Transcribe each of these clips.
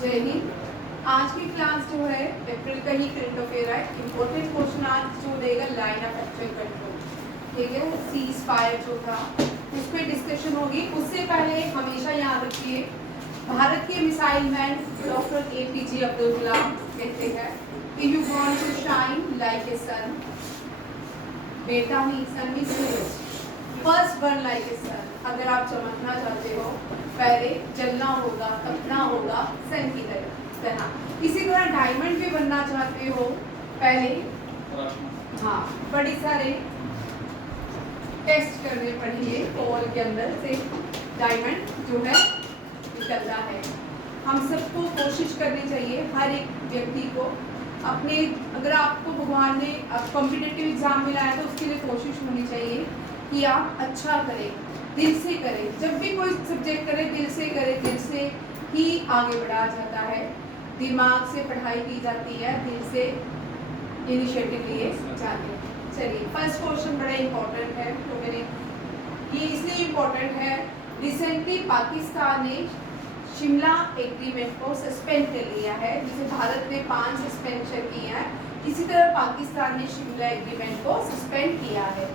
जय हिंद। आज की क्लास जो है अप्रैल का ही करंट अफेयर है। इम्पोर्टेंट क्वेश्चन आज जो देगा लाइन ऑफ एक्चुअल कंट्रोल, ठीक है, सीज फायर जो था उस पर डिस्कशन होगी। उससे पहले हमेशा याद रखिए भारत के missile man doctor APJ Abdul Kalam कहते हैं कि you want to shine like a sun, बेटा ही सन ही सूरज, first burn like a sun. अगर आप चमकना चाहते हो पहले जलना होगा, तपना होगा सन की तरह। इसी तरह डायमंड भी बनना चाहते हो पहले बड़े सारे टेस्ट करने पड़ेंगे, कोल के अंदर से डायमंड जो है निकलता है। हम सबको कोशिश करनी चाहिए, हर एक व्यक्ति को अपने, अगर आपको भगवान ने कॉम्पिटिटिव एग्जाम में लाया तो उसके लिए कोशिश होनी चाहिए कि आप अच्छा करें, दिल से करें। जब भी कोई सब्जेक्ट करें दिल से करें, दिल से ही आगे बढ़ा जाता है। दिमाग से पढ़ाई की जाती है, दिल से इनिशिएटिव लिए जाते हैं। चलिए फर्स्ट क्वेश्चन बड़ा इंपॉर्टेंट है, तो मैंने ये इसलिए इम्पोर्टेंट है, रिसेंटली पाकिस्तान ने शिमला एग्रीमेंट को सस्पेंड कर लिया है, जिसे भारत ने 5 सस्पेंशन किए हैं। इसी तरह पाकिस्तान ने शिमला एग्रीमेंट को सस्पेंड किया है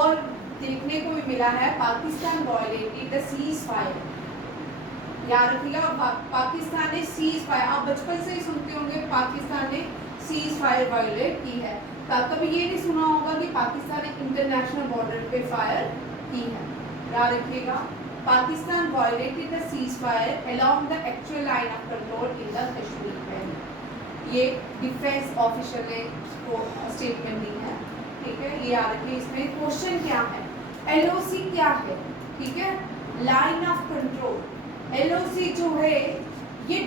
और देखने को भी मिला है Pakistan violated the cease fire. याद रखिएगा पाकिस्तान ने सीज फायर, आप बचपन से ही सुनते होंगे पाकिस्तान ने सीज फायर वायलेट की है। कभी ये नहीं सुना होगा कि पाकिस्तान ने इंटरनेशनल बॉर्डर पे फायर की है। याद रखिएगा Pakistan violated the cease fire along the actual line of control in the Kashmir में। ये डिफेंस ऑफिशियल ने स्टेटमेंट दी है, ठीक है। ये याद रखिए। इसमें क्वेश्चन क्या है, LOC क्या है, ठीक है, लाइन ऑफ कंट्रोल। LOC जो है ये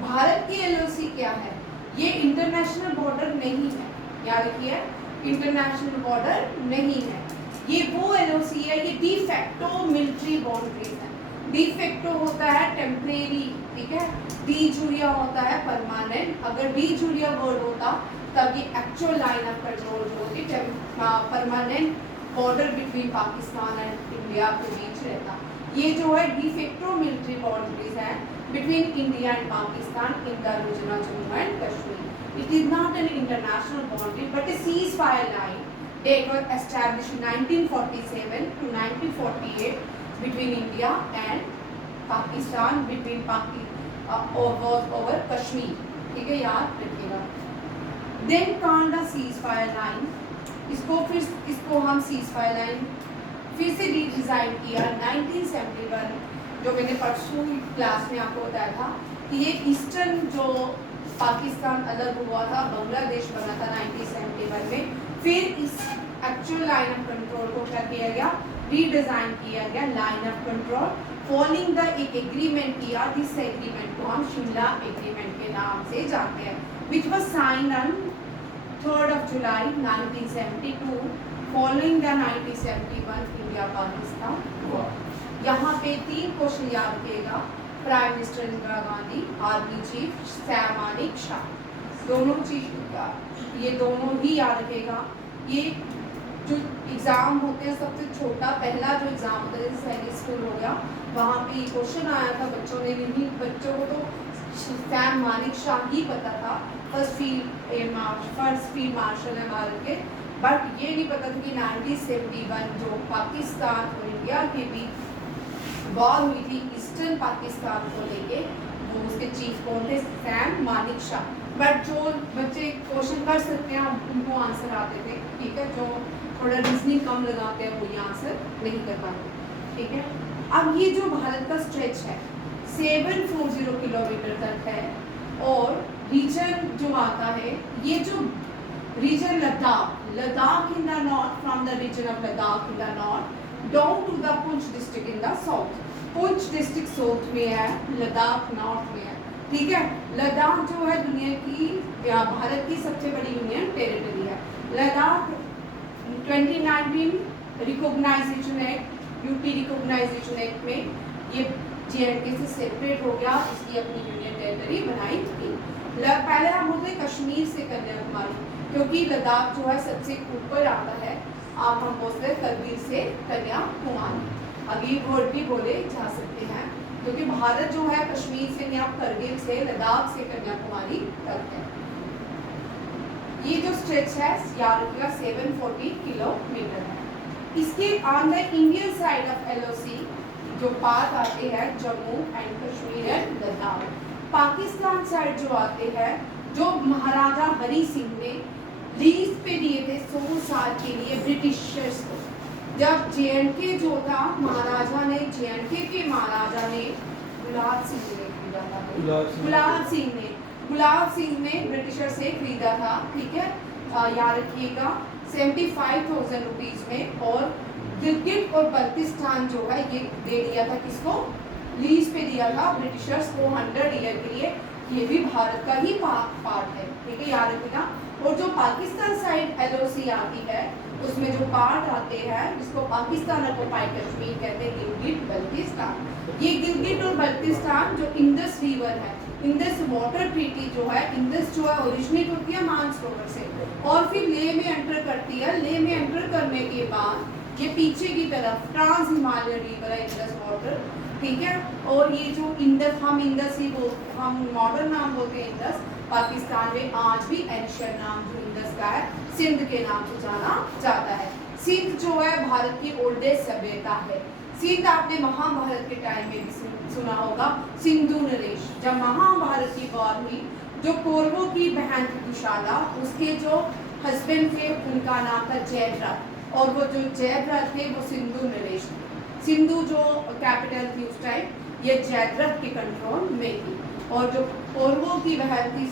भारत की LOC क्या है, ये इंटरनेशनल बॉर्डर नहीं है। याद रखिए इंटरनेशनल बॉर्डर नहीं है, ये वो LOC है, ये डी फैक्टो मिलिट्री बाउंड्रीज है। डी फैक्टो होता है टेम्परेरी, ठीक है, डी जूरिया होता है परमानेंट। अगर डी जूरिया वर्ड होता तब ये एक्चुअल लाइन ऑफ कंट्रोल जो होती permanent border between Pakistan and India के बीच रहता। ये जो है डी फैक्टो मिलिट्री बाउंड्रीज है between India and Pakistan in the region of Jammu and Kashmir. It is not an international boundary but a ceasefire line that was established in 1947 to 1948 between India and Pakistan, between over Kashmir, ठीक है, याद रखिएगा। Then called the ceasefire line, इसको हम ceasefire line फिर से redesign किया 1971, जो मैंने परसों क्लास में आपको बताया था कि ये ईस्टर्न जो पाकिस्तान अलग हुआ था, बांग्लादेश बना था 1971 में। फिर इस एक्चुअल लाइन ऑफ कंट्रोल को क्या किया गया, रीडिज़ाइन किया गया line of control following the एक एग्रीमेंट किया, जिस एग्रीमेंट को हम शिमला एग्रीमेंट के नाम से जानते हैं, which was signed on 3rd of July 1972 following the 1971 India Pakistan war. यहाँ पे 3 क्वेश्चन याद रखिएगा। Prime minister Indira Gandhi, army chief Sam Manik Shah, दोनों चीफ, ये दोनों ही याद रखेगा। ये जो एग्ज़ाम होते हैं सबसे छोटा पहला जो एग्ज़ाम होता है, जैसे सैनिक स्कूल हो गया, वहाँ पे क्वेश्चन आया था, बच्चों ने नहीं, बच्चों को तो सैम मानिक शाह ही पता था, फर्स्ट फील्ड मार्शल है भारत के, बट ये नहीं पता था कि 1971 जो पाकिस्तान और इंडिया के बीच वॉर हुई थी ईस्टर्न पाकिस्तान को लेके, वो उसके चीफ कौन थे, सैम मानिक शाह। बट जो बच्चे क्वेश्चन कर सकते हैं उनको आंसर आते थे, ठीक है, जो थोड़ा रीजनिंग कम लगाते हैं वो ये आंसर नहीं कर पाते, ठीक है। अब ये जो भारत का स्ट्रेच है 740 किलोमीटर तक है, और रीजन जो आता है, ये जो region Ladakh in the north, from the region of Ladakh in the north down to the Poonch district in the south. Poonch district south में है, लद्दाख नॉर्थ में है, ठीक है। लद्दाख जो है दुनिया की या भारत की सबसे बड़ी यूनियन टेरिटरी है। Ladakh 2019 recognisation act, UT recognisation act में ये JNK से सेपरेट हो गया, इसकी अपनी यूनियन टेरिटरी बनाई थी। पहले हम होते कश्मीर से कन्याकुमारी, क्योंकि लद्दाख जो है सबसे ऊपर आता है, आप हम बोलते हैं करगिल से कन्याकुमारी। अभी वर्ड भी बोले जा सकते हैं। क्योंकि भारत जो है कश्मीर से या करगिल से लद्दाख से कन्याकुमारी तक है। ये जो स्ट्रेच है याद रखिएगा 740 किलोमीटर है। इसके on the Indian side of LOC जो पार्ट आते हैं Jammu and Kashmir and Ladakh. Pakistan side जो आते हैं, जो महाराजा हरी सिंह ने लीज पे दिए थे 100 साल के लिए ब्रिटिशर्स को। जब JNK जो था महाराजा ने, JNK के महाराजा ने गुलाब सिंह ने खरीदा था, गुलाब सिंह ने ब्रिटिशर से खरीदा था, ठीक है, याद रखिएगा 75,000 रुपीज में। और गिलगिट और बल्तिस्तान जो है ये दे दिया था किसको, लीज पे दिया था ब्रिटिशर्स को 100 ईयर के लिए। ये भी भारत का ही पार्ट है, ठीक है, याद रखिएगा। और जो पाकिस्तान साइड LOC आती है उसमें जो पार्ट आते हैं जिसको पाकिस्तान ऑक्युपाइड कश्मीर कहते हैं, गिलगिट बल्तिस्तान। ये गिलगिट और बल्तिस्तान जो इंडस रिवर है, इंडस वाटर ट्रीटी जो है, इंडस जो है ओरिजिनेट होती है मानसरोवर से और फिर लेह में एंटर करती है। लेह में एंटर करने के बाद ये पीछे की तरफ ट्रांस हिमालय रिवर है, इंडस वाटर, ठीक है। और ये जो इंडस, हम इंडस ही बोलते, हम मॉडर्न नाम बोलते हैं इंडस। पाकिस्तान में आज भी एंशियंट नाम जो इंडस का है सिंध के नाम से जाना जाता है। सिंध जो है भारत की ओल्डेस्ट सभ्यता है। सिंध आपने महाभारत के टाइम में भी सुना होगा, सिंधु नरेश। जब महाभारत की वॉर हुई, जो कौरवों की बहन थी दुशाला, उसके जो हस्बैंड थे उनका नाम था जयद्रथ, और वो जो जयद्रथ थे वो सिंधु नरेश थे। सिंधु जो कैपिटल थी उस टाइम, ये जयद्रथ के कंट्रोल में थी। और जो कौरवों की बहन थी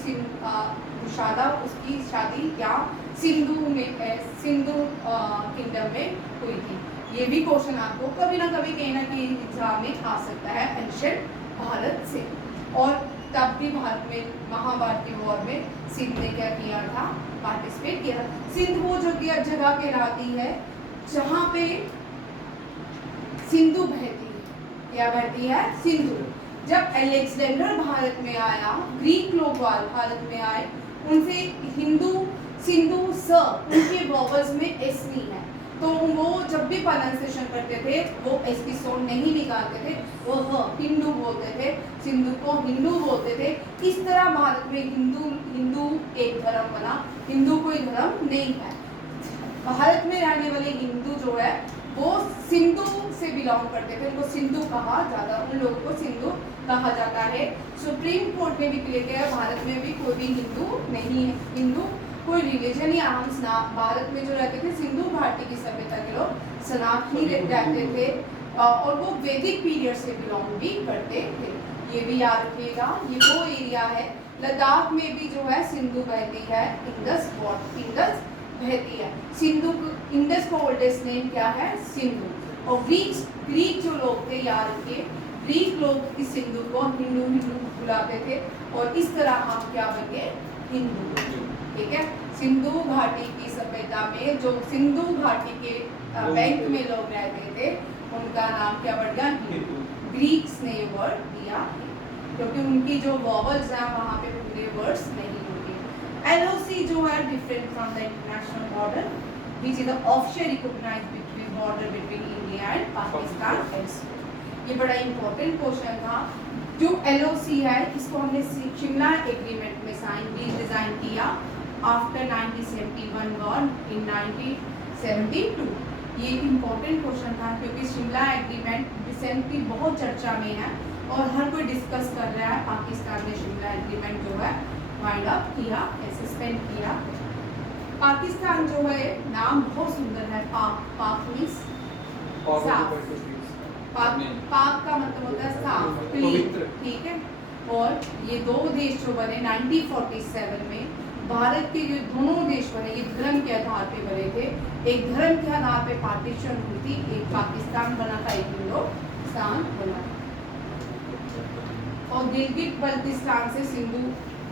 दुशाला, उसकी शादी क्या सिंधु किंगडम में हुई थी। ये भी क्वेश्चन आपको कभी ना कभी कहीं ना कहीं एग्जाम में आ सकता है एंशिएंट भारत से। और तब भी भारत में महाभारत की वॉर में सिंध ने क्या किया था, पार्टिसिपेट किया। सिंध वो जगह कहलाती है जहाँ पे सिंधु बहती है। क्या बहती है? सिंधु। जब अलेक्जेंडर भारत में आया, ग्रीक लोग भारत में आए, उनसे हिंदू सिंधु स उनके वॉवल्स में एस नहीं है, तो वो जब भी प्रोनाउंसिएशन करते थे वो एस की साउंड नहीं निकालते थे, वो हिंदू बोलते थे, सिंधु को हिंदू बोलते थे। इस तरह भारत में हिंदू एक धर्म बना। हिंदू कोई धर्म नहीं है। भारत में रहने वाले हिंदू जो है वो सिंधु से बिलोंग करते थे, उनको सिंधु कहा जाता, उन लोगों को सिंधु कहा जाता है। सुप्रीम कोर्ट ने भी क्लियर किया है भारत में भी कोई भी हिंदू नहीं है, हिंदू कोई रिलीजन या भारत में जो रहते थे सिंधु घाटी की सभ्यता के लोग सनातनी रहते थे और वो वैदिक पीरियड से बिलोंग भी करते थे। ये भी याद रखिएगा, ये वो एरिया है। लद्दाख में भी जो है सिंधु बहती है, इंडस बहती है। सिंधु इंडस का ओल्डेस्ट नेम क्या है? सिंधु। और ग्रीक जो लोग थे, याद रखिए, ग्रीक लोग इस सिंधु को हिंदू बुलाते थे और इस तरह आप क्या बन गए? हिंदू। ठीक है। सिंधु घाटी की सभ्यता में जो सिंधु घाटी के बैंक में लोग रहते थे उनका नाम क्या बढ़ गया? हिंदू। ग्रीक्स ने ये वर्ड दिया क्योंकि उनकी जो वॉवल्स हैं वहाँ पे पूरे वर्ड्स नहीं होते। LOC जो है different from the international border which is the official recognised between border between India and Pakistan. ये बड़ा इंपॉर्टेंट क्वेश्चन था। जो LOC है इसको हमने शिमला एग्रीमेंट में डिजाइन किया आफ्टर 1971 वॉर इन 1972। ये इम्पोर्टेंट क्वेश्चन था क्योंकि शिमला एग्रीमेंट रिसेंटली बहुत चर्चा में है और हर कोई डिस्कस कर रहा है। पाकिस्तान ने शिमला एग्रीमेंट जो है वाइंड अप किया, सस्पेंड किया। पाकिस्तान जो है नाम बहुत सुंदर है, पाक मींस साफ। पाक का मतलब होता है साफ, क्लीन, ठीक है। और ये दो देश जो बने 1947 में, भारत के जो दोनों देश बने ये धर्म के आधार पे बने थे। एक धर्म के आधार पे पार्टीशन हुई थी, एक पाकिस्तान बना था, एक हिंदुस्तान बना था। और गिलगिट बल्तिस्तान से सिंधु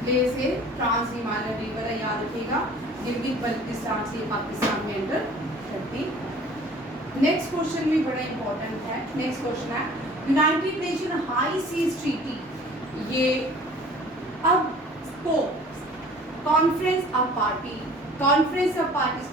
ले से ट्रांस हिमालय रिवर है, याद रखिएगा। गिलगिट बल्तिस्तान से पाकिस्तान में एंटर करती। नेक्स्ट क्वेश्चन भी बड़ा इंपॉर्टेंट है। नेक्स्ट क्वेश्चन है United Nation high seas treaty. ये अब स्कोप कॉन्फ्रेंस ऑफ पार्टी को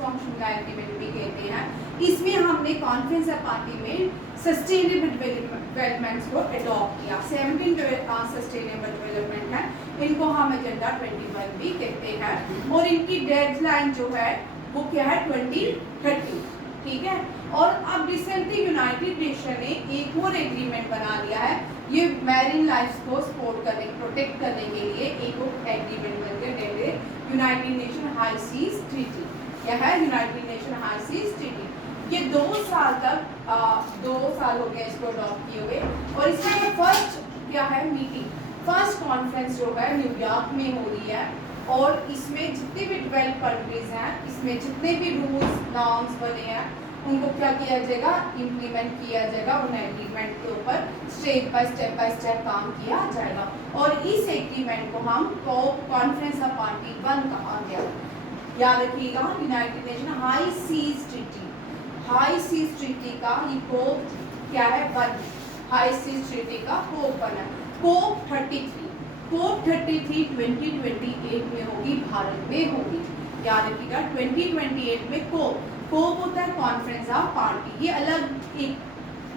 हम शिमला एग्रीमेंट भी कहते हैं। इसमें हमने कॉन्फ्रेंस ऑफ पार्टी में सस्टेनेबल डेवलपमेंट्स को अडॉप्ट किया। 17 सस्टेनेबल डेवलपमेंट है, इनको हम एजेंडा 21 भी कहते हैं, और इनकी डेडलाइन जो है वो क्या है 2030, ठीक है। और अब रिसेंटली यूनाइटेड नेशन ने एक और एग्रीमेंट बना लिया है, ये मैरीन लाइफ को सपोर्ट करने, प्रोटेक्ट करने के लिए एक और एग्रीमेंट बन गया, United Nation high seas treaty. क्या है? United Nation high seas treaty. ये 2 साल तक 2 साल हो गए इसको अडॉप्ट किए हुए, और इसमें फर्स्ट क्या है मीटिंग, फर्स्ट कॉन्फ्रेंस जो है न्यूयॉर्क में हो रही है, और इसमें जितने भी 12 कंट्रीज हैं, इसमें जितने भी रूल्स नॉर्म्स बने हैं उनको क्या किया जाएगा, इम्प्लीमेंट किया जाएगा, उन एग्रीमेंट के ऊपर स्टेप बाय स्टेप काम किया जाएगा। और इस एग्रीमेंट को हम कॉन्फ्रेंस ऑफ पार्टी 1 कहा गया। याद रखिएगा, United Nation high seas treaty, high seas treaty का ये कोप क्या है 1, हाई सीज ट्रीटी का कोप 1 है। कोप 33, कोप 33 2028 में होगी, भारत में होगी। याद रखिएगा 2028 में कोप होता है कॉन्फ्रेंस ऑफ पार्टी, ये अलग एक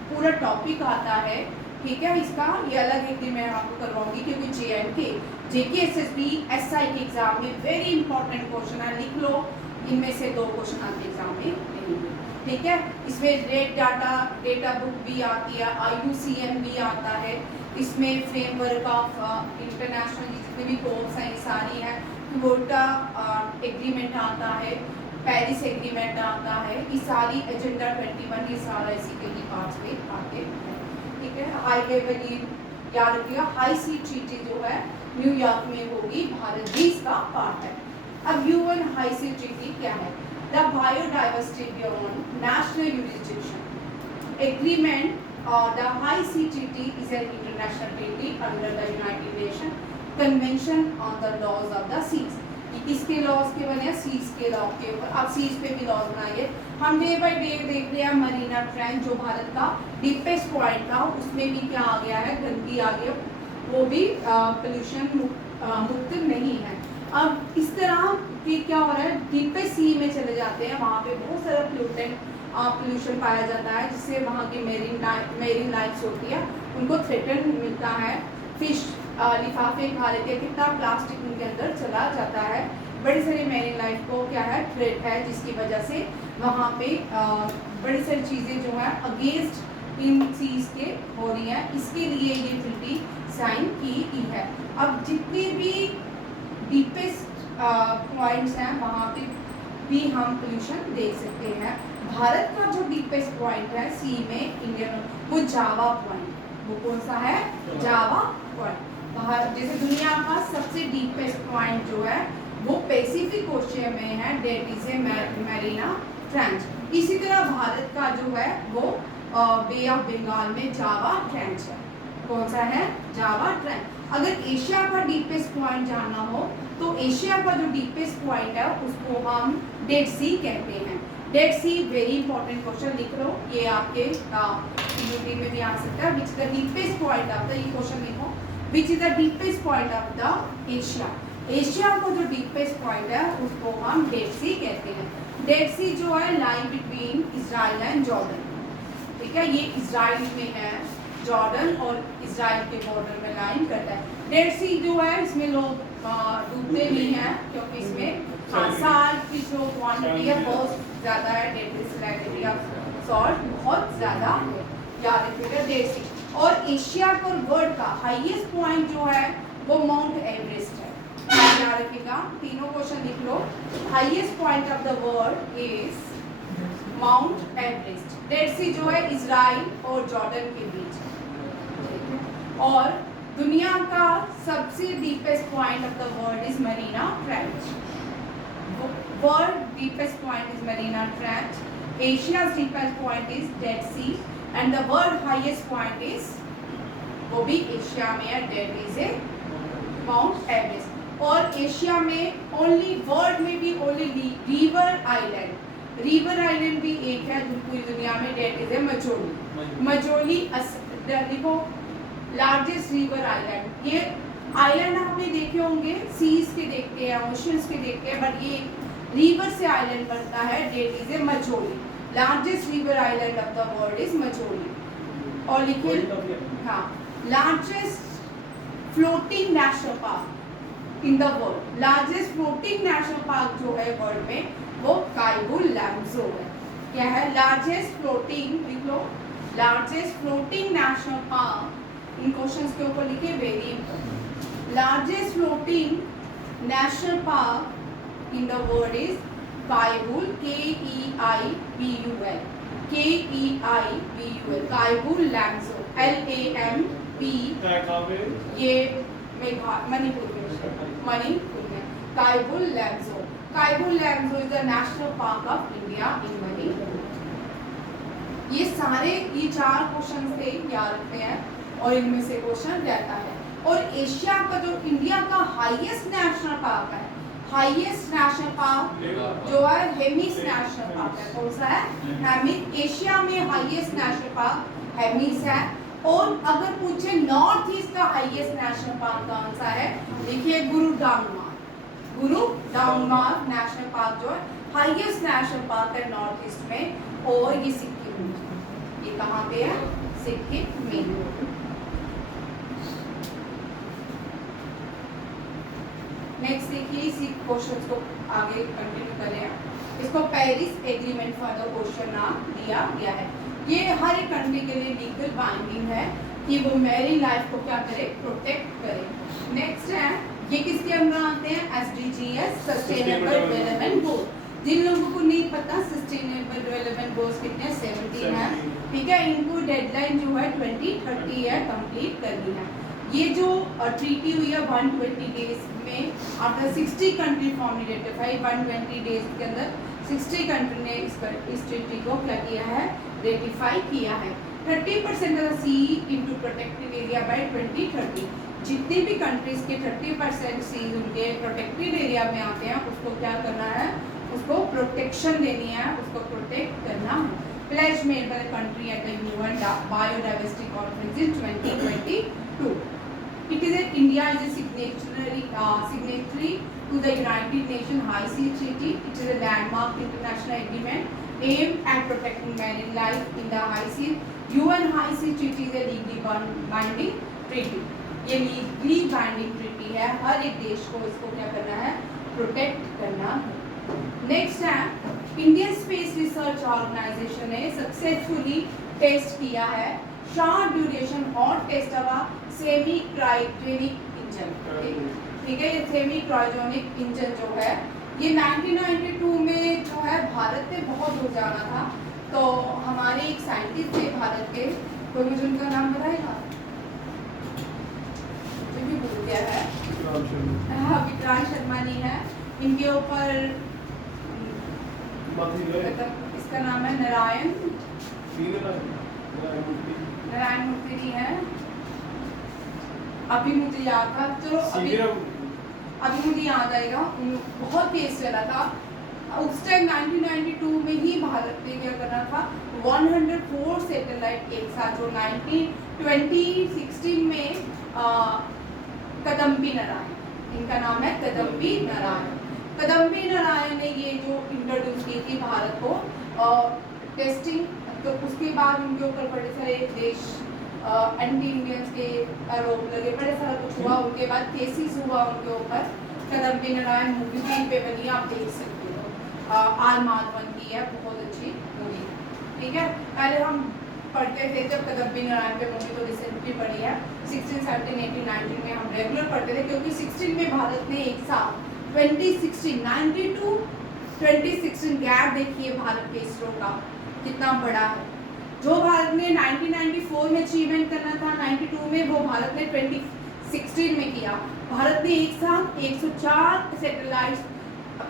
पूरा टॉपिक आता है, ठीक है। इसका ये अलग एक दिन मैं आपको करवाऊंगी, क्योंकि JNK JK SSB SI के एग्जाम में वेरी इंपॉर्टेंट क्वेश्चन है, लिख लो, इनमें से 2 क्वेश्चन आपके एग्जाम में रहेंगे, ठीक है। इसमें डेटा बुक भी आती है, IUCN भी आता है, इसमें फ्रेमवर्क ऑफ इंटरनेशनल जितने भी कोर्स हैं ये सारी हैं, क्योटा एग्रीमेंट आता है, पेरिस एग्रीमेंट आता है, ये सारी एजेंडा 21 ये सारा इसी के ही पार्ट्स पे आते हैं, ठीक है। हाई लेवल ये याद रखिएगा, हाई सी ट्रीटी जो है न्यूयॉर्क में होगी, भारत भी इसका पार्ट है। अब UN हाई सी ट्रीटी क्या है? The biodiversity beyond national jurisdiction agreement, the high sea treaty is an international treaty under the United Nation convention on the laws of the seas. किसके laws के बने? Seize के law के ऊपर। अब seize पे भी लॉज बनाइए। हम डे बाय डे देख रहे हैं मरीना ट्रेंच जो भारत का डीपेस्ट पॉइंट था, उसमें भी क्या आ गया है, गंदगी आ गई, वो भी पोल्यूशन मुक्त नहीं है। अब इस तरह के क्या हो रहा है, डीपेस्ट सी में चले जाते हैं, वहाँ पे बहुत सारा पोल्यूशन पाया जाता है, जिससे वहाँ की मेरीन लाइफ्स होती है उनको थ्रेटन मिलता है। फिश लिफाफे खा लेते हैं, कितना प्लास्टिक उनके अंदर चला जाता है, बड़ी सारी मेरीन लाइफ को क्या है थ्रेट है, जिसकी वजह से वहाँ पे बड़ी सारी चीज़ें जो है अगेंस्ट इन चीज़ के हो रही हैं, इसके लिए ये ट्रीटी साइन की है। अब जितने भी डीपेस्ट पॉइंट्स हैं वहाँ पे भी हम पोल्यूशन देख सकते हैं। भारत का जो डीपेस्ट पॉइंट है सी में इंडियन, वो जावा पॉइंट, वो कौन सा है? जावा पॉइंट। जैसे दुनिया का सबसे डीपेस्ट पॉइंट जो है वो पैसिफिक ओशियन में है, डेट इज ए मैरीना ट्रेंच। इसी तरह भारत का जो है वो बे ऑफ बंगाल में जावा ट्रेंच है। कौन सा है? Java trench. अगर एशिया का डीपेस्ट पॉइंट जानना हो तो एशिया का जो डीपेस्ट पॉइंट है उसको हम डेड सी कहते हैं। डेड सी वेरी इंपॉर्टेंट क्वेश्चन, लिख लो, ये आपके यूटी में भी आ सकता है। विच is the deepest point of the, ये क्वेश्चन लिखो, विच is the deepest point of the Asia. Asia को जो डीपेस्ट पॉइंट है उसको हम डेड सी कहते हैं। डेड सी जो है line between Israel and Jordan, ठीक है, ये इजराइल में है, जॉर्डन और इजराइल के बॉर्डर में लाइन करता है। डेड सी जो है इसमें लोग डूबते भी हैं, क्योंकि इसमें साल की जो क्वांटिटी है बहुत ज़्यादा है, डेड ऑफ सॉल्ट बहुत ज़्यादा है, याद रखिएगा डेड सी। और एशिया और वर्ल्ड का हाईएस्ट पॉइंट जो है वो माउंट एवरेस्ट है, याद रखिएगा। तीनों क्वेश्चन लिख लो। Highest point of the world is Mount Everest. Dead Sea जो है इजराइल और जॉर्डन के बीच है, और दुनिया का सबसे deepest point of the world is Mariana Trench. World deepest point is Mariana Trench, Asia's deepest point is Dead Sea, and the world highest point is, वो भी एशिया में है, that is a Mount Everest. और Asia में only, world में भी only river island भी एक है जो पूरी दुनिया में, डेट इज ए मजोली देखो, लार्जेस्ट रिवर आइलैंड। ये आइलैंड आपने देखे होंगे, सीज के देखते हैं, ओशंस के देखते हैं, बट ये रिवर से आइलैंड बनता है, that is a Majuli. Largest river island of the world is Majuli. और लिखिए हाँ, largest floating national park in the world. Largest floating national park जो है वर्ल्ड में वो कायबू लैम्जो है। क्या है? लार्जेस्ट फ्लोटिंग, लिख लो, लार्जेस्ट फ्लोटिंग नेशनल पार्क। इन क्वेश्चंस के ऊपर लिखिए very important. Largest floating national park in the world is Keibul, KEIBUL, KEIBUL, Keibul Lamjao, LAMP। ये मणिपुर में Keibul Lamjao. Keibul Lamjao is the national park of India in Manipur. ये सारे ये 4 क्वेश्चन से याद रखते हैं और इनमें से क्वेश्चन रहता है। और एशिया का जो इंडिया का हाईएस्ट नेशनल पार्क है, हाईएस्ट नेशनल पार्क जो है हेमिस नेशनल पार्क है। कौन सा है? हेमिस। एशिया में हाईएस्ट नेशनल पार्क हेमिस है। और अगर पूछे नॉर्थ ईस्ट का हाईएस्ट नेशनल पार्क कौन सा है, देखिए गुरुडांगमार। गुरुडांगमार नेशनल पार्क जो है हाईएस्ट नेशनल पार्क है नॉर्थ ईस्ट में, और ये सिक्किम में। ये कहाँ पे है? सिक्किम में। नेक्स्ट देखिए, इसी क्वेश्चन को आगे कंटिन्यू करें। इसको Paris agreement for the ocean नाम दिया गया है। ये हर एक कंट्री के लिए लीगल बाइंडिंग है कि वो मैरीन लाइफ को क्या करे? प्रोटेक्ट करे। नेक्स्ट है, ये किसके अंदर आते हैं? SDGs, sustainable development goal. जिन लोगों को नहीं पता सस्टेनेबल डेवलपमेंट गोल्स कितने 17 है, ठीक है। इनको डेडलाइन जो है 2030 है कंप्लीट करनी है। ये जो ट्रीटी हुई है 120 डेज में, after 60 country formally ratify, 120 days के अंदर 60 कंट्री ने इस ट्रीटी को क्या किया है? रेटिफाई किया है। 30% of the sea into protected area by 2030। जितनी भी कंट्रीज के 30% सीज उनके प्रोटेक्टेड एरिया में आते हैं, उसको क्या करना है? उसको प्रोटेक्शन देनी है, उसको प्रोटेक्ट करना है। Pledge made by the country at the UN biodiversity conference in 2022। It is India is a signatory to the United Nations High Sea Treaty. It is a landmark international agreement aimed at protecting marine life in the high sea. UN High Sea Treaty is a legally binding treaty. ये legally binding treaty है। हर एक देश को इसको क्या करना है? Protect करना है। नेक्स्ट है, इंडियन स्पेस रिसर्च ऑर्गेनाइजेशन ने सक्सेसफुली टेस्ट किया है short duration hot test of semi cryogenic engine. ठीक है, ये सेमी क्रायोजेनिक इंजन जो है ये 1992 में जो है भारत में बहुत हो जाना था। तो हमारे एक साइंटिस्ट थे भारत के, कोई मुझे उनका नाम बताएगा? मुझे भी भूल गया है। विक्रांत शर्मा जी है। इनके ऊपर इसका नाम है नारायण मूर्ति जी है। अभी मुझे याद था, चलो अभी मुझे याद आएगा। बहुत तेज चला था उस टाइम। 1992 में ही भारत ने क्या करना था? 104 सैटेलाइट एक साथ, जो 2016 में कदम्बी नारायण, इनका नाम है कदम्बी नारायण। कदम्बी नारायण ने ये जो इंट्रोड्यूस की थी भारत को टेस्टिंग, तो उसके बाद उनके ऊपर बड़े सारे देश एंटी इंडियंस के आरोप लगे, बड़े सारा कुछ हुआ। उनके बाद केसेस हुआ उनके ऊपर। कदम्बी नारायण मूवी भी पे बनी, आप देख सकते हो। आर माधवन की है, बहुत अच्छी मूवी। ठीक है, पहले हम पढ़ते थे जब कदम्बी नारायण पे मूवी, तो रिसेंटली पढ़ी है 16, 17, 18, 19 में हम रेगुलर पढ़ते थे, क्योंकि 16 में भारत ने एक साथ 2016 92 2016 गैप देखिए भारत के इसरो का कितना बड़ा है। जो भारत ने 1994 में अचीवमेंट करना था 92 में, वो भारत ने 2016 में किया। भारत ने एक साथ 104 सैटेलाइट्स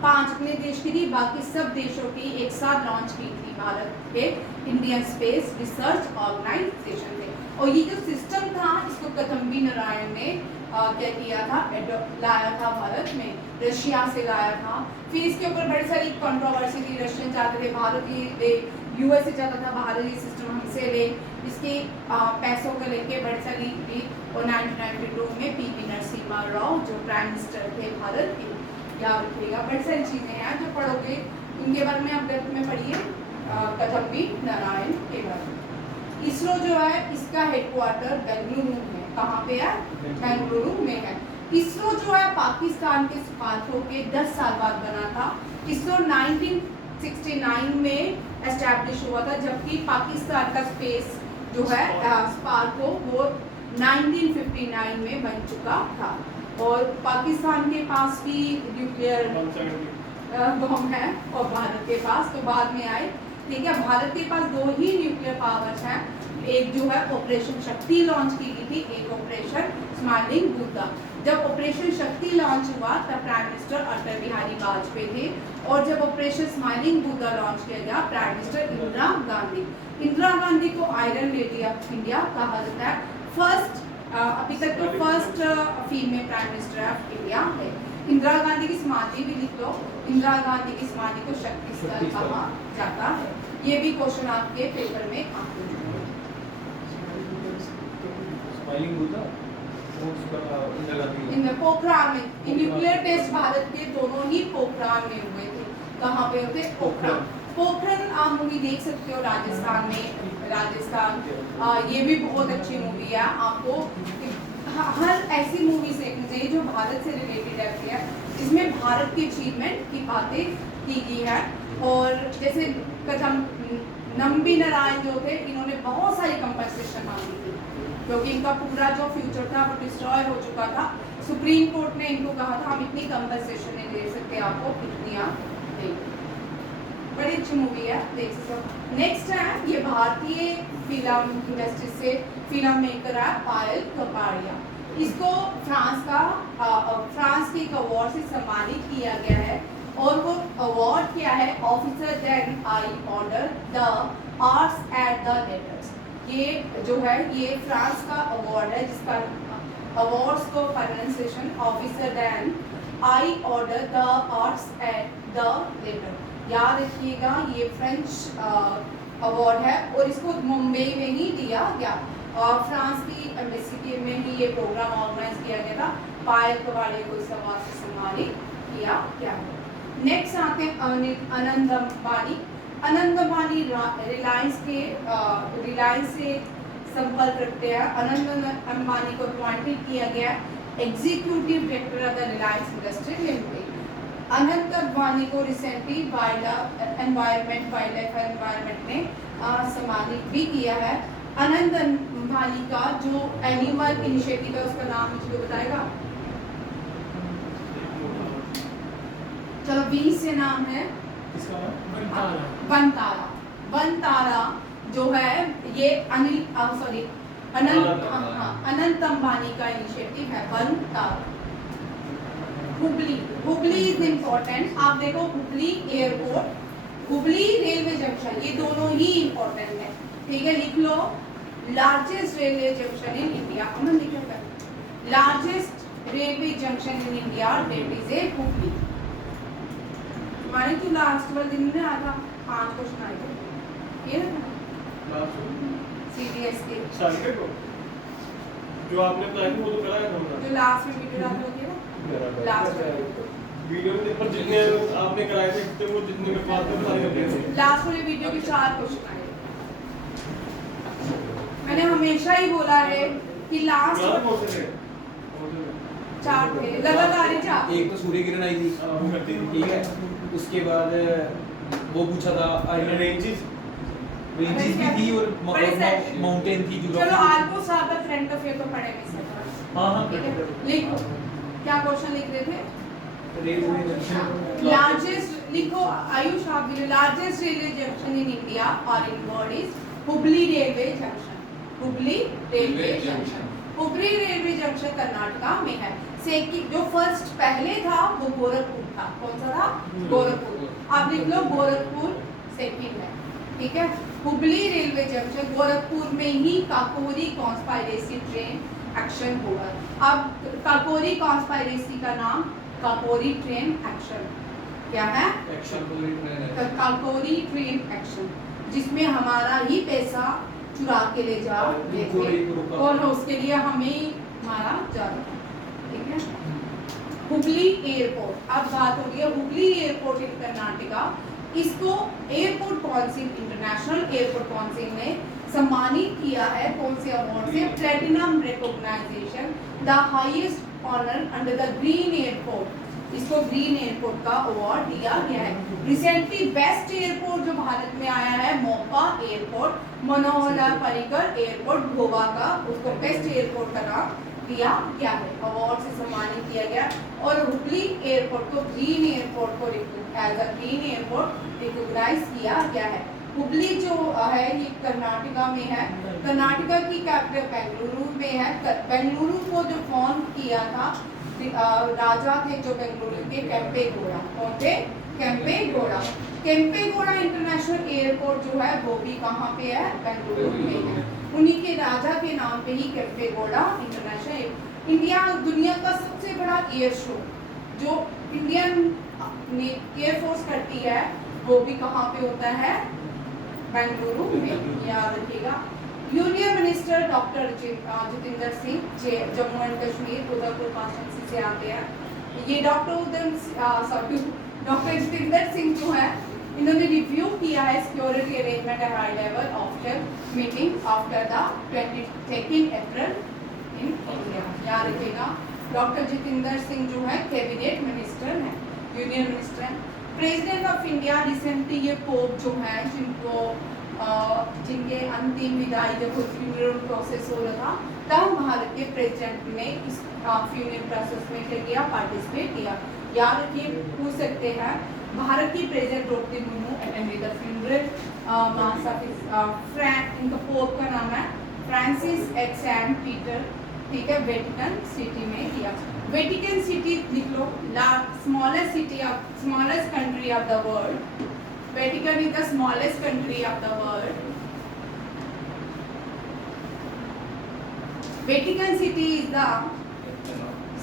5 अपने देश की थी, बाकी सब देशों की एक साथ लॉन्च की थी भारत के इंडियन स्पेस रिसर्च ऑर्गेनाइजेशन से। और ये जो सिस्टम था, इसको कदम्बी नारायण ने क्या किया था? लाया था भारत में, रशिया से लाया था। फिर इसके ऊपर बड़ी सारी कंट्रोवर्सी थी। रशियन चाहते थे भारत ये, यूएसए चाहता था भारत ये सिस्टम हमसे ले, इसके पैसों को लेके बड़ी सारी थी। और 1992 में पीवी नरसिम्हा राव जो प्राइम मिनिस्टर थे भारत के, याद रखिएगा। बड़ी सारी चीज़ें हैं जो पढ़ोगे उनके बारे में आप डेप्थ में पढ़िए, कदम्बी नारायण के बारे में। इसरो जो है इसका हेडक्वार्टर बेंगलुरु में, कहाँ पे है? बेंगलुरु में है। इसरो जो है पाकिस्तान के साथ होके 10 साल बाद बना था। इसरो 1969 में एस्टैब्लिश हुआ था, जबकि पाकिस्तान का स्पेस जो है स्पार्को वो 1959 में बन चुका था। और पाकिस्तान के पास भी न्यूक्लियर बम है और भारत के पास तो बाद में आए। ठीक है, भारत के पास 2 ही न्यूक्लियर पावर्स हैं, एक जो है ऑपरेशन शक्ति लॉन्च की गई थी, एक ऑपरेशन स्माइलिंग बुद्धा। जब ऑपरेशन शक्ति लॉन्च हुआ तब प्राइम मिनिस्टर अटल बिहारी वाजपेयी थे, और जब ऑपरेशन स्माइलिंग बुद्धा लॉन्च किया गया प्राइम मिनिस्टर इंदिरा गांधी। इंदिरा गांधी को आयरन लेडी ऑफ इंडिया कहा जाता है। फर्स्ट अभी तक तो first female prime minister of India है। इंदिरा गांधी की समाधि भी लिख लो, इंदिरा गांधी की समाधि को शक्ति स्थल कहा जाता है। ये भी क्वेश्चन आपके पेपर में आते हैं। पोखरान में न्यूक्लियर टेस्ट भारत के दोनों ही पोखरान में हुए थे। कहाँ पे होते? पोखरान। पोखरन आप मूवी देख सकते हो राजस्थान में। राजस्थान ये भी बहुत अच्छी मूवी है। आपको हर ऐसी मूवीज देखनी चाहिए जो भारत से रिलेटेड है, जिसमें भारत की अचीवमेंट की बातें की गई है। और जैसे नंबी नारायण जो थे, इन्होंने बहुत सारी कंपनसेशन मांगी थी क्योंकि इनका पूरा जो फ्यूचर था वो डिस्ट्रॉय हो चुका था। सुप्रीम कोर्ट ने इनको कहा था हम इतनी कंपनसेशन नहीं दे सकते आपको, इतनी आप देंगे। बड़ी अच्छी मूवी है, देख सकते हो। नेक्स्ट है, ये भारतीय फिल्म इंडस्ट्री से फिल्म मेकर है पायल कपाड़िया। इसको फ्रांस के एक अवार्ड से सम्मानित किया गया है, और वो अवार्ड क्या है? Officer then I order the arts at the letters. ये जो है ये फ्रांस का अवार्ड है, जिसका अवार्ड्स को pronunciation officer then I order the arts at the letter. याद रखिएगा, ये फ्रेंच अवार्ड है और इसको मुंबई में ही दिया गया, और फ्रांस की एम्बेसी में ही ये प्रोग्राम ऑर्गेनाइज किया गया था। पायल कपाड़िया को इस अवार्ड से सम्मानित किया गया है। नेक्स्ट आते हैं अनंत अंबानी। अनंत अंबानी रिलायंस से संपर्क रखते हैं। अनंत अंबानी को अपॉइंटेड किया गया executive director of the Reliance Industry Limited. Anant Ambani को रिसेंटली वाइल्ड एनवायरनमेंट ने सम्मानित भी किया है। अनंत अंबानी का जो एनिमल इनिशिएटिव है उसका नाम मुझे बताएगा? चलो 20 से नाम है बनतारा। बनतारा जो है ये अनंत अंबानी का इनिशिएटिव है बनतारा। Hubli is important. आप देखो Hubli airport, Hubli railway junction, ये दोनों ही इम्पोर्टेंट है। ठीक है, लिख लो largest railway junction in India. हमने लिखा है largest railway junction in India, that is a Hubli. हमारे तो लास्ट वाले दिन में आया था, 5 क्वेश्चन आए थे ये सीडीएस के संडे को जो आपने प्लान वो तो कराया था हमने, जो लास्ट में वीडियो डाल होती है ना, लास्ट वीडियो में पर जितने आपने कराए थे वो जितने में बात में बताई गई थी। लास्ट वाले वीडियो के 4 क्वेश्चन आए। मैंने हमेशा ही बोला है कि लास्ट 4 थे लगातार ही 4। एक तो सूर्य किरण आई थी, ठीक है, उसके बाद वो पूछा था आयरन रेंजेस भी थी और माउंटेन थी। चलो ऑलमोस्ट आप द फ्रंट ऑफ तो पढ़ेंगे सर। हां लिखो क्या क्वेश्चन लिख रहे थे? रेलवे जंक्शन लार्जेस्ट लिखो आयुष आप भी। Largest railway junction in India और in world is Hubli railway junction. Hubli railway junction, Hubli railway junction Karnataka में है। सेकंड जो फर्स्ट पहले था वो गोरखपुर था। कौन सा था? गोरखपुर। आप लिख लो गोरखपुर सेकंड है। ठीक है, हुबली रेलवे जंक्शन गोरखपुर में ही काकोरी कॉन्स्पायरेसी ट्रेन एक्शन होगा। अब काकोरी कॉन्स्पायरेसी का नाम काकोरी ट्रेन एक्शन क्या है? काकोरी ट्रेन एक्शन, जिसमें हमारा ही पैसा चुरा के ले जा रहे थे और उसके लिए हमें मारा जा रहा था। ठीक है, हुबली एयरपोर्ट। अब बात हो रही है हुबली एयरपोर्ट इन कर्नाटका। इसको airport council, international airport council ने सम्मानित किया है कौन से अवार्ड से? Platinum recognisation, the highest honour under the green airport. इसको ग्रीन एयरपोर्ट का अवार्ड दिया गया है। रिसेंटली बेस्ट एयरपोर्ट जो भारत में आया है मोपा एयरपोर्ट, मनोहर पर्रिकर एयरपोर्ट गोवा का, उसको बेस्ट एयरपोर्ट का नाम दिया गया है, अवार्ड से सम्मानित किया गया। और हुबली एयरपोर्ट को ग्रीन एयरपोर्ट को as a green airport recognise किया गया है। हुबली जो है ये कर्नाटका में है, कर्नाटका की कैपिटल बेंगलुरु में है। बेंगलुरु को जो फॉर्म किया था राजा थे जो बेंगलुरु के केम्पेगौड़ा, कौन थे? केम्पेगौड़ा। केम्पेगौड़ा इंटरनेशनल एयरपोर्ट जो है वो भी कहाँ पे है? बेंगलुरु में है। उन्हीं के राजा के नाम पे ही केम्पेगौड़ा इंटरनेशनल। इंडिया दुनिया का सबसे बड़ा एयर शो जो इंडियन एयरफोर्स करती है वो भी कहाँ पे होता है? बेंगलुरु में, याद रखिएगा। Union minister doctor Jitendra Singh Jammu and Kashmir Udaipur constituency से आते हैं। ये डॉक्टर जितेंद्र सिंह जो है इन्होंने रिव्यू किया है security arrangement at high level after meeting after the 22 April in India. याद रखिएगा डॉक्टर जितेंद्र सिंह जो है कैबिनेट मिनिस्टर है, यूनियन मिनिस्टर है। प्रेसिडेंट ऑफ इंडिया रिसेंटली ये पोप जो है जिनके अंतिम विदाई जब फ्यूनरल प्रोसेस हो रहा था तब भारत के प्रेसिडेंट ने इस फ्यूनरल प्रोसेस में क्या किया? पार्टिसिपेट किया। याद रखिए पूछ सकते हैं भारत की president Droupadi Murmu attended the funeral mass of इनका पोप का नाम है फ्रांसिस एक्सैम पीटर, ठीक है, वेटिकन सिटी में किया। वेटिकन सिटी लिख लो, smallest country of the world. Vatican is the smallest country of the world. Vatican City is the